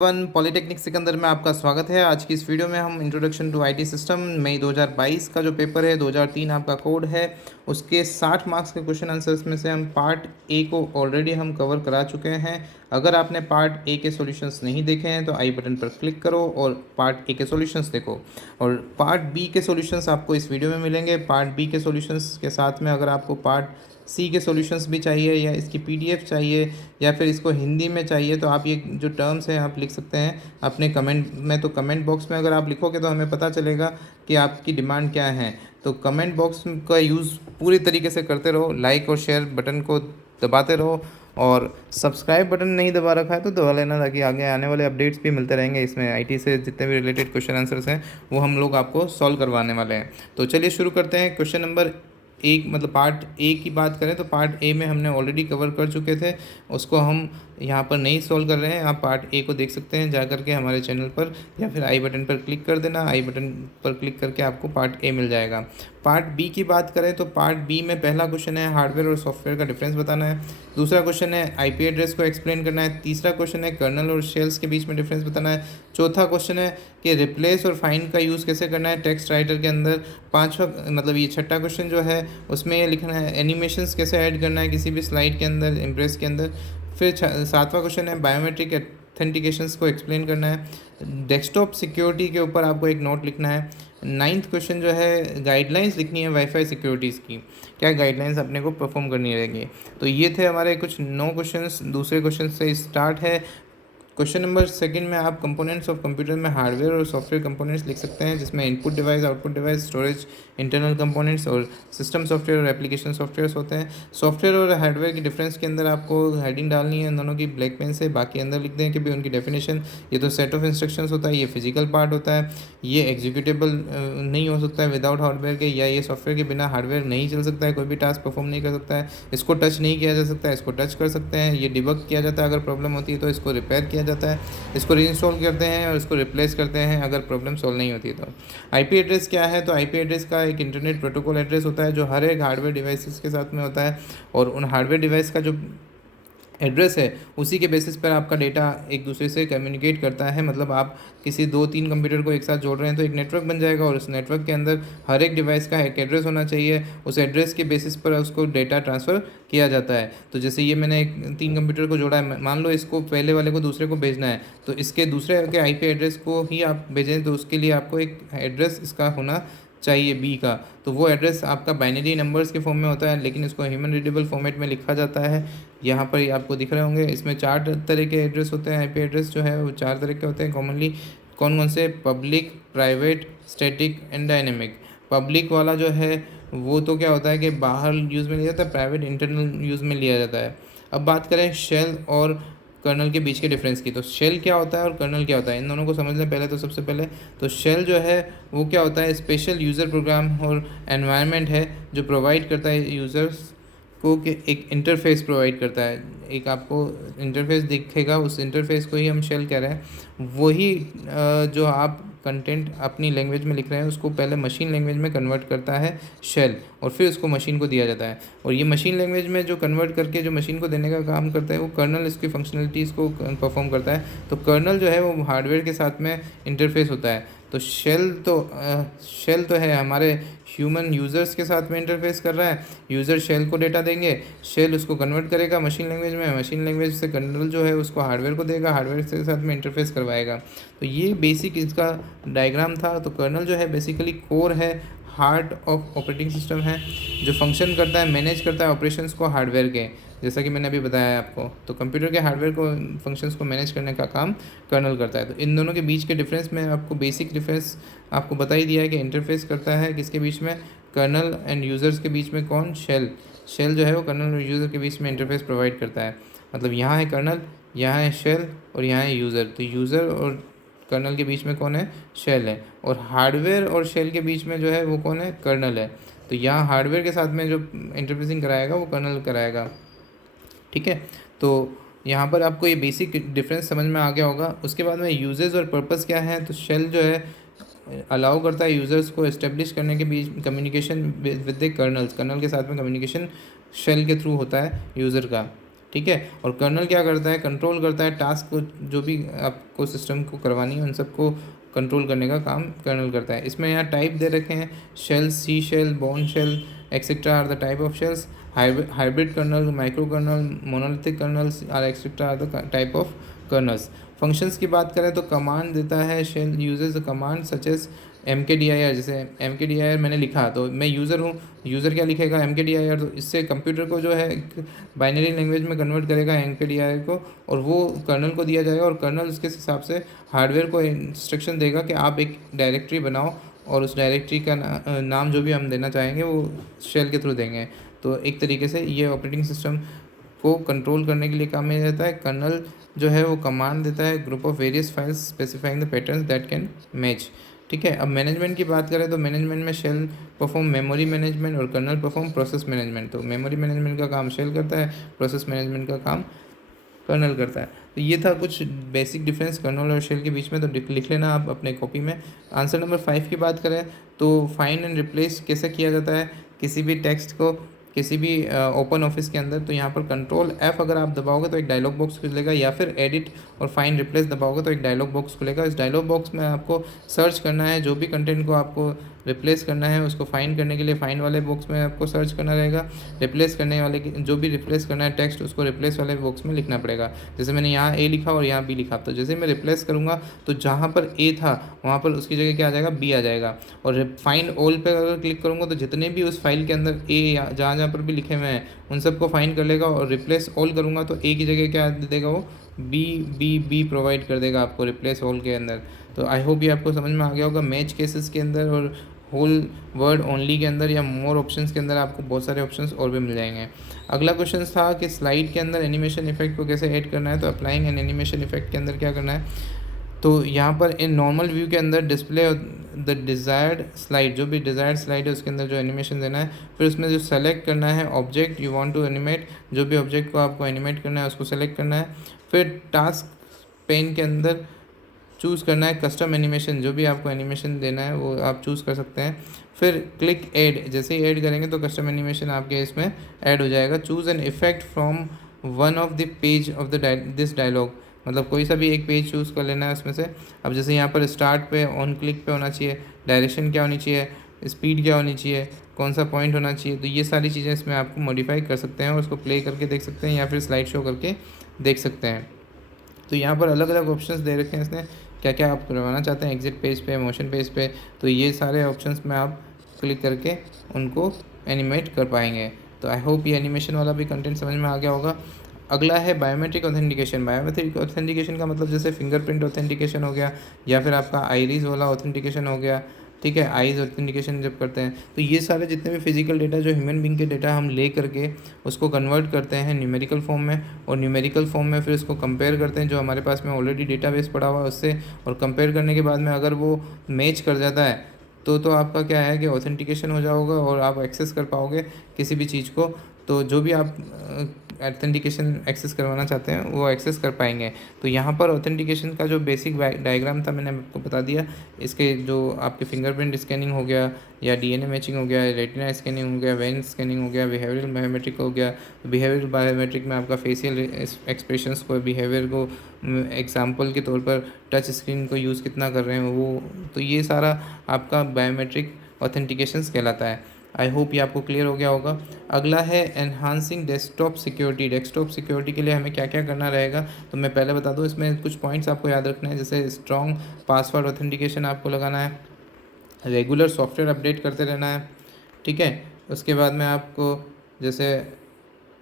One polytechnic Sikandar में आपका स्वागत है। आज की इस वीडियो में हम इंट्रोडक्शन टू आईटी सिस्टम मई 2022 का जो पेपर है 2003 आपका कोड है उसके 60 मार्क्स के क्वेश्चन आंसर्स में से हम पार्ट ए को ऑलरेडी हम कवर करा चुके हैं। अगर आपने पार्ट ए के सॉल्यूशंस नहीं देखे हैं तो आई बटन पर क्लिक करो और पार्ट ए के सॉल्यूशंस देखो, और पार्ट बी के सॉल्यूशंस आपको इस वीडियो में मिलेंगे। पार्ट बी के सॉल्यूशंस के साथ में अगर आपको पार्ट सी के सॉल्यूशंस भी चाहिए या इसकी पीडीएफ चाहिए या फिर इसको हिंदी में चाहिए तो आप ये जो टर्म्स हैं आप लिख सकते हैं अपने कमेंट में। तो कमेंट बॉक्स में अगर आप लिखोगे तो हमें पता चलेगा कि आपकी डिमांड क्या है। तो कमेंट बॉक्स का यूज़ पूरी तरीके से करते रहो, लाइक और शेयर बटन को दबाते रहो, और सब्सक्राइब बटन नहीं दबा रखा है तो दबा लेना ताकि आगे आने वाले अपडेट्स भी मिलते रहेंगे। इसमें आईटी से जितने भी रिलेटेड क्वेश्चन आंसर्स हैं वो हम लोग आपको सॉल्व करवाने वाले हैं। तो चलिए शुरू करते हैं। क्वेश्चन नंबर एक मतलब पार्ट ए की बात करें तो पार्ट ए में हमने ऑलरेडी कवर कर चुके थे, उसको हम यहाँ पर नहीं सॉल्व कर रहे हैं। आप पार्ट ए को देख सकते हैं जा करके हमारे चैनल पर, या फिर आई बटन पर क्लिक कर देना। आई बटन पर क्लिक करके आपको पार्ट ए मिल जाएगा। पार्ट बी की बात करें तो पार्ट बी में पहला क्वेश्चन है हार्डवेयर और सॉफ्टवेयर का डिफरेंस बताना है। दूसरा क्वेश्चन है आईपी एड्रेस को एक्सप्लेन करना है। तीसरा क्वेश्चन है कर्नल और शेल्स के बीच में डिफरेंस बताना है। चौथा क्वेश्चन है कि रिप्लेस और फाइंड का यूज़ कैसे करना है टेक्स्ट राइटर के अंदर। पांचवा मतलब ये छठा क्वेश्चन जो है उसमें ये लिखना है एनिमेशंस कैसे ऐड करना है किसी भी स्लाइड के अंदर, इम्प्रेस के अंदर। फिर सातवां क्वेश्चन है बायोमेट्रिक ऑथेंटिकेशंस को एक्सप्लेन करना है। डेस्कटॉप सिक्योरिटी के ऊपर आपको एक नोट लिखना है। नाइन्थ क्वेश्चन जो है गाइडलाइंस लिखनी है वाईफाई सिक्योरिटीज़ की, क्या गाइडलाइंस अपने को परफॉर्म करनी रहेंगी। तो ये थे हमारे कुछ 9 क्वेश्चंस। दूसरे क्वेश्चन से स्टार्ट है। क्वेश्चन नंबर सेकंड में आप कंपोनेंट्स ऑफ कंप्यूटर में हार्डवेयर और सॉफ्टवेयर कंपोनेंट्स लिख सकते हैं, जिसमें input device, output device, storage, internal components और सिस्टम सॉफ्टवेयर और एप्लीकेशन सॉफ्टवेयर्स होते हैं। सॉफ्टवेयर और हार्डवेयर की डिफरेंस के अंदर आपको हेडिंग डालनी है दोनों की ब्लैक पेन से, बाकी अंदर लिख दें कि भी उनकी डेफिनेशन। ये तो सेट ऑफ इंस्ट्रक्शंस होता है, ये फिजिकल पार्ट होता है, ये एग्जीक्यूटेबल नहीं हो सकता है विदाउट हार्डवेयर के, या ये सॉफ्टवेयर के बिना हार्डवेयर नहीं चल सकता है, कोई भी टास्क परफॉर्म नहीं कर सकता है, इसको टच नहीं किया जा सकता है, इसको टच कर सकते हैं, ये डिबग किया जाता है अगर प्रॉब्लम होती है तो, इसको रिपेयर किया जाता है, इसको रीइंस्टॉल करते हैं और इसको रिप्लेस करते हैं अगर प्रॉब्लम सॉल्व नहीं होती तो। आईपी एड्रेस क्या है? तो आईपी एड्रेस का एक इंटरनेट प्रोटोकॉल एड्रेस होता है जो हर एक हार्डवेयर डिवाइसेस के साथ में होता है, और उन हार्डवेयर डिवाइस का जो एड्रेस है उसी के बेसिस पर आपका डेटा एक दूसरे से कम्युनिकेट करता है। मतलब आप किसी 2-3 कंप्यूटर को एक साथ जोड़ रहे हैं तो एक नेटवर्क बन जाएगा, और उस नेटवर्क के अंदर हर एक डिवाइस का एक एड्रेस होना चाहिए। उस एड्रेस के बेसिस पर उसको डेटा ट्रांसफ़र किया जाता है। तो जैसे ये मैंने 3 कंप्यूटर को जोड़ा है, मान लो इसको पहले वाले को दूसरे को भेजना है तो इसके दूसरे के आईपी एड्रेस को ही आप भेजें, तो उसके लिए आपको एक एड्रेस इसका होना चाहिए बी का। तो वो एड्रेस आपका बाइनरी नंबर्स के फॉर्म में होता है, लेकिन इसको ह्यूमन रीडेबल फॉर्मेट में लिखा जाता है। यहाँ पर ये आपको दिख रहे होंगे, इसमें 4 तरह के एड्रेस होते हैं। आईपी एड्रेस जो है वो 4 तरह के होते हैं कॉमनली। कौन कौन से? Public, private, static and dynamic. Public वाला जो है वो तो क्या होता है कि बाहर यूज़ में लिया जाता है, प्राइवेट इंटरनल यूज़ में लिया जाता है। अब बात करें शेल और कर्नल के बीच के डिफरेंस की, तो शेल क्या होता है और कर्नल क्या होता है, इन दोनों को समझ लें पहले। तो सबसे पहले तो शेल जो है वो क्या होता है? स्पेशल यूज़र प्रोग्राम और एनवायरनमेंट है जो प्रोवाइड करता है यूज़र्स को कि एक इंटरफेस प्रोवाइड करता है। एक आपको इंटरफेस दिखेगा, उस इंटरफेस को ही हम शेल कह रहे हैं। वही जो आप कंटेंट अपनी लैंग्वेज में लिख रहे हैं उसको पहले मशीन लैंग्वेज में कन्वर्ट करता है शेल, और फिर उसको मशीन को दिया जाता है। और ये मशीन लैंग्वेज में जो कन्वर्ट करके जो मशीन को देने का काम करता है वो कर्नल इसकी फंक्शनलिटीज़ को परफॉर्म करता है। तो कर्नल जो है वो हार्डवेयर के साथ में इंटरफेस होता है। तो शेल तो है हमारे ह्यूमन यूज़र्स के साथ में इंटरफेस कर रहा है। यूज़र शेल को डेटा देंगे, शेल उसको कन्वर्ट करेगा मशीन लैंग्वेज में, मशीन लैंग्वेज से कर्नल जो है उसको हार्डवेयर को देगा, हार्डवेयर के साथ में इंटरफेस करवाएगा। तो ये बेसिक इसका डायग्राम था। तो कर्नल जो है बेसिकली कोर है, हार्ट ऑफ ऑपरेटिंग सिस्टम है, जो फंक्शन करता है, मैनेज करता है ऑपरेशंस को हार्डवेयर के, जैसा कि मैंने अभी बताया है आपको। तो कंप्यूटर के हार्डवेयर को फंक्शंस को मैनेज करने का काम कर्नल करता है। तो इन दोनों के बीच के डिफरेंस में आपको बेसिक डिफरेंस आपको बता ही दिया है कि इंटरफेस करता है किसके बीच में? कर्नल एंड यूज़र्स के बीच में। कौन? शेल। शेल जो है वो कर्नल और यूज़र के बीच में इंटरफेस प्रोवाइड करता है। मतलब यहाँ है कर्नल, यहाँ है शेल और यहाँ है यूज़र। तो यूज़र और कर्नल के बीच में कौन है? शेल है। और हार्डवेयर और शेल के बीच में जो है वो कौन है? कर्नल है। तो यहाँ हार्डवेयर के साथ में जो इंटरफेसिंग कराएगा वो कर्नल कराएगा। ठीक है, तो यहाँ पर आपको ये बेसिक डिफरेंस समझ में आ गया होगा। उसके बाद में यूजेस और पर्पस क्या है? तो शेल जो है अलाउ करता है यूज़र्स को इस्टेब्लिश करने के बीच communication with the colonels. Colonel के साथ में कम्युनिकेशन शेल के थ्रू होता है यूज़र का। ठीक है। और कर्नल क्या करता है, कंट्रोल करता है टास्क को, जो भी आपको सिस्टम को करवानी है उन सबको कंट्रोल करने का काम कर्नल करता है। इसमें यहाँ टाइप दे रखे हैं, shell, C shell, Bourne shell etcetera are the type of shells. Hybrid kernel, micro kernel, monolithic kernels are etcetera are the type of kernels. Functions की बात करें तो कमांड देता है, shell uses a command such as MKDIR। जैसे MKDIR मैंने लिखा तो मैं यूज़र हूँ, यूज़र क्या लिखेगा MKDIR, तो इससे कंप्यूटर को जो है बाइनरी लैंग्वेज में कन्वर्ट करेगा MKDIR को, और वो कर्नल को दिया जाएगा और कर्नल उसके हिसाब से हार्डवेयर को इंस्ट्रक्शन देगा कि आप एक डायरेक्टरी बनाओ, और उस डायरेक्टरी का नाम जो भी हम देना चाहेंगे वो शेल के थ्रू देंगे। तो एक तरीके से ये ऑपरेटिंग सिस्टम को कंट्रोल करने के लिए काम में रहता है। कर्नल जो है वो कमांड देता है, group of various files specifying the patterns that can match. ठीक है। अब मैनेजमेंट की बात करें तो मैनेजमेंट में शेल परफॉर्म मेमोरी मैनेजमेंट और कर्नल परफॉर्म प्रोसेस मैनेजमेंट। तो मेमोरी मैनेजमेंट का काम शेल करता है, प्रोसेस मैनेजमेंट का काम कर्नल करता है। तो ये था कुछ बेसिक डिफरेंस कर्नल और शेल के बीच में, तो लिख लेना आप अपने कॉपी में। आंसर नंबर 5 की बात करें तो फाइंड एंड रिप्लेस कैसे किया जाता है किसी भी टेक्स्ट को किसी भी ओपन ऑफिस के अंदर। तो यहाँ पर कंट्रोल F अगर आप दबाओगे तो एक डायलॉग बॉक्स खुलेगा, या फिर एडिट और फाइंड रिप्लेस दबाओगे तो एक डायलॉग बॉक्स खुलेगा। इस डायलॉग बॉक्स में आपको सर्च करना है, जो भी कंटेंट को आपको रिप्लेस करना है उसको फाइंड करने के लिए फाइंड वाले बॉक्स में आपको सर्च करना रहेगा। रिप्लेस करने वाले जो भी रिप्लेस करना है टेक्स्ट उसको रिप्लेस वाले बॉक्स में लिखना पड़ेगा। जैसे मैंने यहाँ A लिखा और यहाँ B लिखा, तो जैसे मैं रिप्लेस करूँगा तो जहाँ पर A था वहाँ पर उसकी जगह क्या आ जाएगा, B आ जाएगा। और फाइंड ऑल पे अगर क्लिक करूँगा तो जितने भी उस फाइल के अंदर A जहाँ जहाँ पर भी लिखे हुए हैं उन सबको फाइंड कर लेगा। और रिप्लेस ऑल करूँगा तो A की जगह क्या दे देगा, वो बी प्रोवाइड कर देगा आपको रिप्लेस ऑल के अंदर। तो आई होप ये आपको समझ में आ गया होगा। मैच केसेस के अंदर और होल वर्ड ओनली के अंदर या मोर ऑप्शंस के अंदर आपको बहुत सारे ऑप्शंस और भी मिल जाएंगे। अगला क्वेश्चन था कि स्लाइड के अंदर एनिमेशन इफेक्ट को कैसे ऐड करना है। तो अप्लाइंग एन एनिमेशन इफेक्ट के अंदर क्या करना है, तो यहाँ पर इन नॉर्मल व्यू के अंदर डिस्प्ले द डिज़ायर्ड स्लाइड, जो भी डिज़ायर्ड स्लाइड है उसके अंदर जो एनिमेशन देना है, फिर उसमें जो सेलेक्ट करना है object you want to animate, जो भी ऑब्जेक्ट को आपको एनिमेट करना है उसको सेलेक्ट करना है। फिर टास्क पेन के अंदर चूज़ करना है कस्टम एनिमेशन, जो भी आपको एनिमेशन देना है वो आप चूज़ कर सकते हैं। फिर क्लिक ऐड, जैसे ही ऐड करेंगे तो कस्टम एनिमेशन आपके इसमें ऐड हो जाएगा। Choose an effect from one of the page of the this dialogue, मतलब कोई सा भी एक पेज चूज़ कर लेना है उसमें से। अब जैसे यहाँ पर स्टार्ट पे ऑन क्लिक पे होना चाहिए, डायरेक्शन क्या होनी चाहिए, स्पीड क्या होनी चाहिए, कौन सा पॉइंट होना चाहिए, तो ये सारी चीज़ें इसमें आपको मॉडिफाई कर सकते हैं और उसको प्ले करके देख सकते हैं या फिर स्लाइड शो करके देख सकते हैं। तो यहाँ पर अलग अलग ऑप्शंस दे रखे हैं इसने, क्या क्या आप करवाना चाहते हैं एग्जिट पेज पे, मोशन पेज पे, तो ये सारे ऑप्शंस में आप क्लिक करके उनको एनिमेट कर पाएंगे। तो आई होप ये एनिमेशन वाला भी कंटेंट समझ में आ गया होगा। अगला है बायोमेट्रिक ऑथेंटिकेशन। बायोमेट्रिक ऑथेंटिकेशन का मतलब जैसे फिंगरप्रिंट ऑथेंटिकेशन हो गया, या फिर आपका आइरिस वाला ऑथेंटिकेशन हो गया। ठीक है, आइज़ ऑथेंटिकेशन जब करते हैं तो ये सारे जितने भी फिजिकल डेटा जो ह्यूमन बींग के डेटा हम ले करके उसको कन्वर्ट करते हैं न्यूमेरिकल फॉर्म में, और न्यूमेरिकल फॉर्म में फिर उसको कंपेयर करते हैं जो हमारे पास में ऑलरेडी डेटाबेस पड़ा हुआ है उससे, और कंपेयर करने के बाद में अगर वो मैच कर जाता है तो आपका क्या है कि ऑथेंटिकेशन हो जाओगा और आप एक्सेस कर पाओगे किसी भी चीज़ को। तो जो भी आप ऑथेंटिकेशन एक्सेस करवाना चाहते हैं वो एक्सेस कर पाएंगे। तो यहाँ पर ऑथेंटिकेशन का जो बेसिक डायग्राम था मैंने आपको बता दिया। इसके जो आपके फिंगरप्रिंट स्कैनिंग हो गया, या DNA मैचिंग हो गया, रेटिना स्कैनिंग हो गया, वेन स्कैनिंग हो गया, बिहेवियरल बायोमेट्रिक हो गया। बिहेवियरल बायोमेट्रिक में आपका फेशियल एक्सप्रेशंस को, बिहेवियर को एग्जांपल के तौर पर टच स्क्रीन को यूज़ कितना कर रहे हैं वो, तो ये सारा आपका बायोमेट्रिक ऑथेंटिकेशंस कहलाता है। आई होप ये आपको क्लियर हो गया होगा। अगला है enhancing desktop security. Desktop security के लिए हमें क्या क्या करना रहेगा, तो मैं पहले बता दूं, इसमें कुछ पॉइंट्स आपको याद रखना है। जैसे स्ट्रॉन्ग पासवर्ड ऑथेंटिकेशन आपको लगाना है, रेगुलर सॉफ्टवेयर अपडेट करते रहना है। ठीक है, उसके बाद में आपको जैसे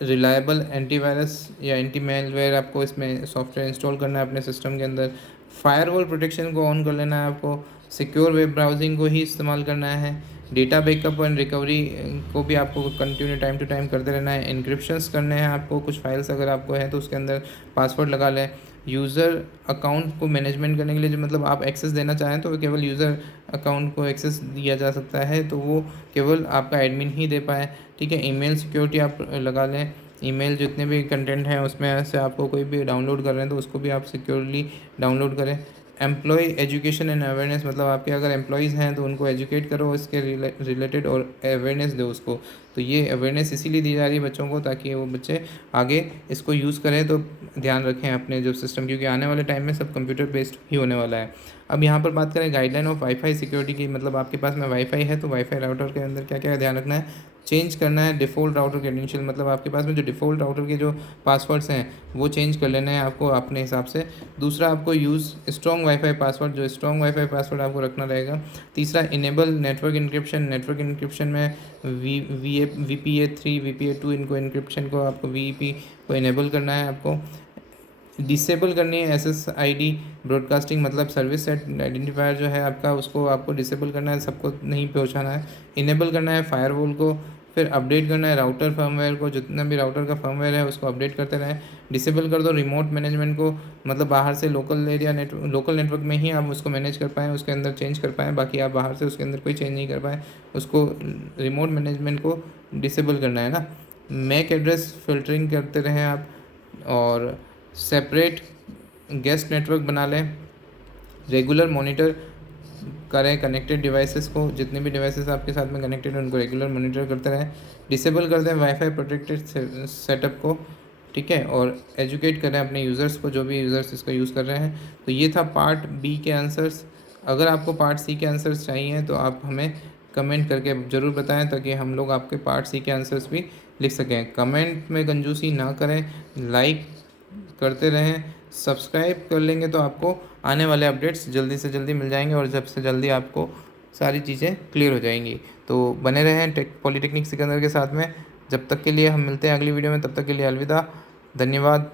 रिलायबल एंटीवायरस या एंटी मेलवेयर आपको इसमें सॉफ्टवेयर इंस्टॉल करना है अपने सिस्टम के अंदर। फायरवॉल प्रोटेक्शन को ऑन कर लेना है आपको। सिक्योर वेब ब्राउजिंग को ही इस्तेमाल करना है। डेटा बैकअप एंड रिकवरी को भी आपको कंटिन्यू टाइम टू टाइम करते रहना है। इंक्रिप्शंस करने हैं आपको, कुछ फाइल्स अगर आपको है तो उसके अंदर पासवर्ड लगा लें। यूज़र अकाउंट को मैनेजमेंट करने के लिए जो मतलब आप एक्सेस देना चाहें तो केवल यूज़र अकाउंट को एक्सेस दिया जा सकता है, तो वो केवल आपका एडमिन ही दे पाए। ठीक है, ईमेल सिक्योरिटी आप लगा लें। ईमेल जितने भी कंटेंट हैं उसमें से आपको कोई भी डाउनलोड कर रहे हैं तो उसको भी आप सिक्योरली डाउनलोड करें। एम्प्लॉय एजुकेशन एंड अवेयरनेस, मतलब आपके अगर एम्प्लॉयज़ हैं तो उनको एजुकेट करो इसके रिलेटेड और अवेयरनेस दो उसको। तो ये अवेयरनेस इसीलिए दी जा रही है बच्चों को, ताकि वो बच्चे आगे इसको यूज़ करें तो ध्यान रखें अपने जो सिस्टम, क्योंकि आने वाले टाइम में सब कंप्यूटर बेस्ड ही होने वाला है। अब यहाँ पर बात करें गाइडलाइन ऑफ वाईफाई सिक्योरिटी की, मतलब आपके पास में वाईफाई है तो वाईफाई राउटर के अंदर क्या क्या ध्यान रखना है। चेंज करना है डिफ़ॉल्ट राउटर क्रेडेंशियल, मतलब आपके पास में जो डिफ़ॉल्ट राउटर के जो पासवर्ड्स हैं वो चेंज कर लेने हैं आपको अपने हिसाब से। दूसरा, आपको यूज़ स्ट्रॉन्ग वाईफाई पासवर्ड, जो स्ट्रॉन्ग वाईफाई पासवर्ड आपको रखना रहेगा। तीसरा, enable network encryption, network encryption में VPA3 VPA2 इनको इनक्रिप्शन को आपको VEP को इनेबल करना है आपको। डिसेबल करनी है SSID ब्रॉडकास्टिंग, मतलब सर्विस सेट आइडेंटिफायर जो है आपका, उसको आपको डिसेबल करना है, सबको नहीं पहुंचाना है। इनेबल करना है फायरवॉल को। फिर अपडेट करना है राउटर फर्मवेयर को, जितना भी राउटर का फर्मवेयर है उसको अपडेट करते रहें। डिसेबल कर दो रिमोट मैनेजमेंट को, मतलब बाहर से लोकल नेटवर्क में ही आप उसको मैनेज कर पाएँ, उसके अंदर चेंज कर पाएँ, बाकी आप बाहर से उसके अंदर कोई चेंज नहीं कर पाएँ, उसको रिमोट मैनेजमेंट को डिसेबल करना है ना। मैक एड्रेस फिल्टरिंग करते रहें आप, और सेपरेट गेस्ट नेटवर्क बना लें। रेगुलर मॉनिटर करें कनेक्टेड डिवाइसेस को, जितने भी डिवाइसेस आपके साथ में कनेक्टेड हैं उनको रेगुलर मॉनिटर करते रहें। डिसेबल कर दें वाईफाई प्रोटेक्टेड सेटअप को, ठीक है, और एजुकेट करें अपने यूज़र्स को, जो भी यूज़र्स इसका यूज़ कर रहे हैं। तो ये था पार्ट बी के आंसर्स। अगर आपको पार्ट सी के आंसर्स चाहिए तो आप हमें कमेंट करके ज़रूर बताएं, ताकि हम लोग आपके पार्ट सी के आंसर्स भी लिख सकें। कमेंट में कंजूसी ना करें, लाइक करते रहें, सब्सक्राइब कर लेंगे तो आपको आने वाले अपडेट्स जल्दी से जल्दी मिल जाएंगे, और जब से जल्दी आपको सारी चीज़ें क्लियर हो जाएंगी। तो बने रहें पॉलीटेक्निक सिकंदर के साथ में। जब तक के लिए हम मिलते हैं अगली वीडियो में, तब तक के लिए अलविदा, धन्यवाद।